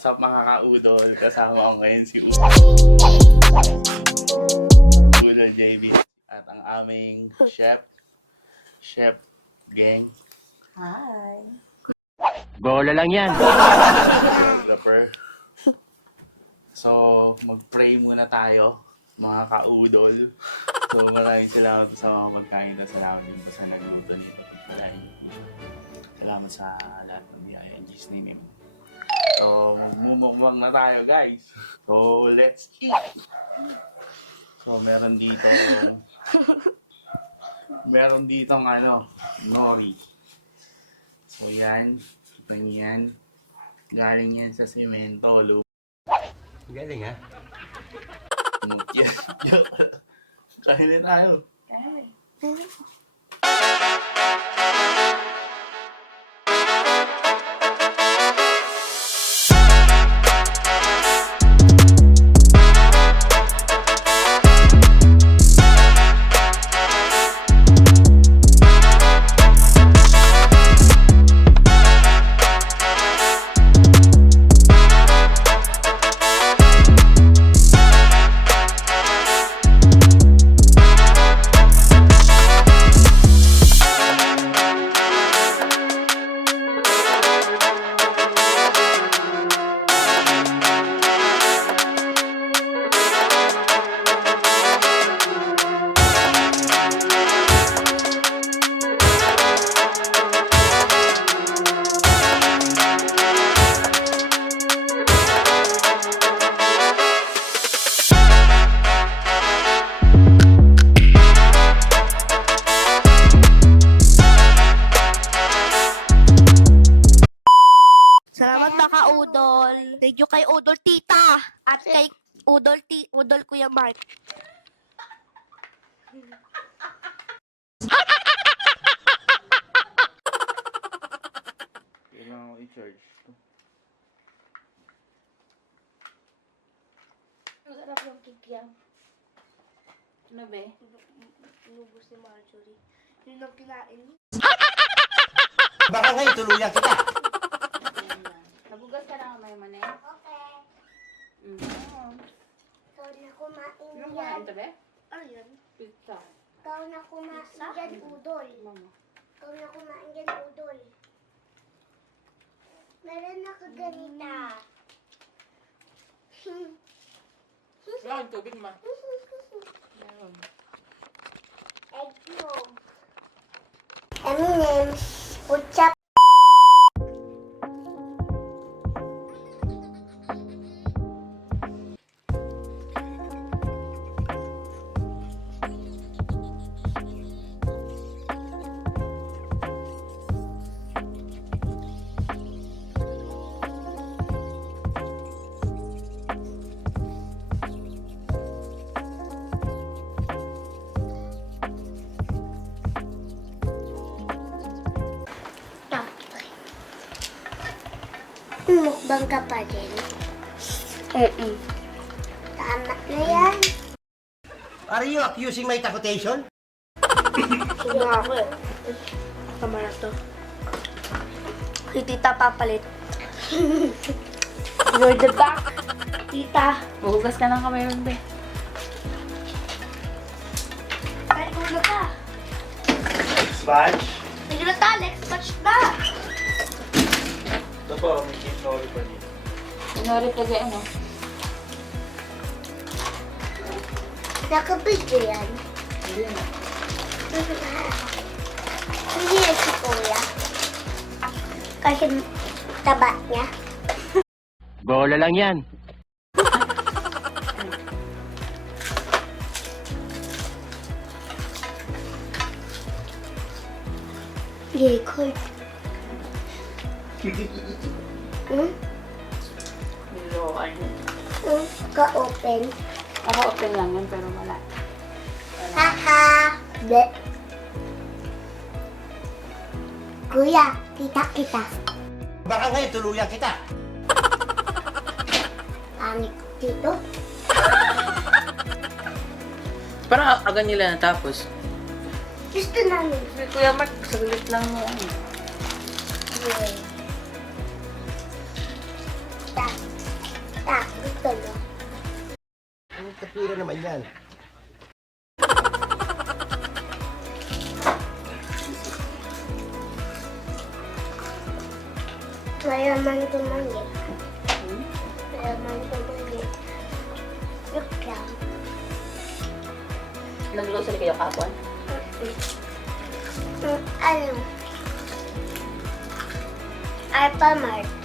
Sa mga kaudol, kasama ko ngayon si Udol JB at ang aming Chef Gang. Hi. Bola lang yan. Rapper. So, mag-pray muna tayo, mga kaudol. So, maraming salamat sa mga pagkain na salamat din po sa nagluto nito. Salamat sa lahat ng biyaya. In Jesus' name, amen. So, mumukbang na tayo, guys. So, let's eat! So, meron ditong nori. So, yan. Ito yan. Galing yan sa semento. Galing ha? Yan. Kain na tayo. Salamat na ka, Udol. Thank you kay Udol Tita. At kay Udol Kuya Mark. Kailangan ko i-charge to. Ang sarap ng kikya. Ano ba? Inubos ni Marjorie. Yun ang kinain. Baka ngayon tuluyan kita. Nagugas ka na kamay mo na eh. Okay. Ikaw na kumain Ano yan. kumain ito ba? Ano yan? Pizza. Ikaw na kumain yan, Udol. Mama. Ikaw na kumain yan, Udol. Meron ako ganita. Wala kang tubig, ma. Meron. Eggnog. M&M's. Puchap. Mukbang ka pa din. Tama na yan. Are you accusing my takutation? Sige ako eh. Tama na to. Kay Tita papalit. You're the back. Tita. Magugas ka ng kamay mo ba? Kaya ko na ka. Sponge? Hindi na ta. Next batch na. Ito po, may keep nori pa dito. Inori pa dyan, ano? Nakabidyo yan. Hindi na. Hindi yan si Kuya. Kasi taba niya. Bola lang yan. Record. Niloan. Ka-open. Naka-open lang yan, pero wala. Haha. Be. Kuya, kita kita. Baka ngayon tuluyan kita. Pangit dito. Parang agad nila natapos. Gusto namin. Si Kuya Mark, saglit lang mo. Yeah. Ta. Tita, gusto mo? Ang kapira naman yan. Mayaman tumangit. Mayaman tumangit. Joke lang. Nagluto kayo kapon? Ano? Alphamart.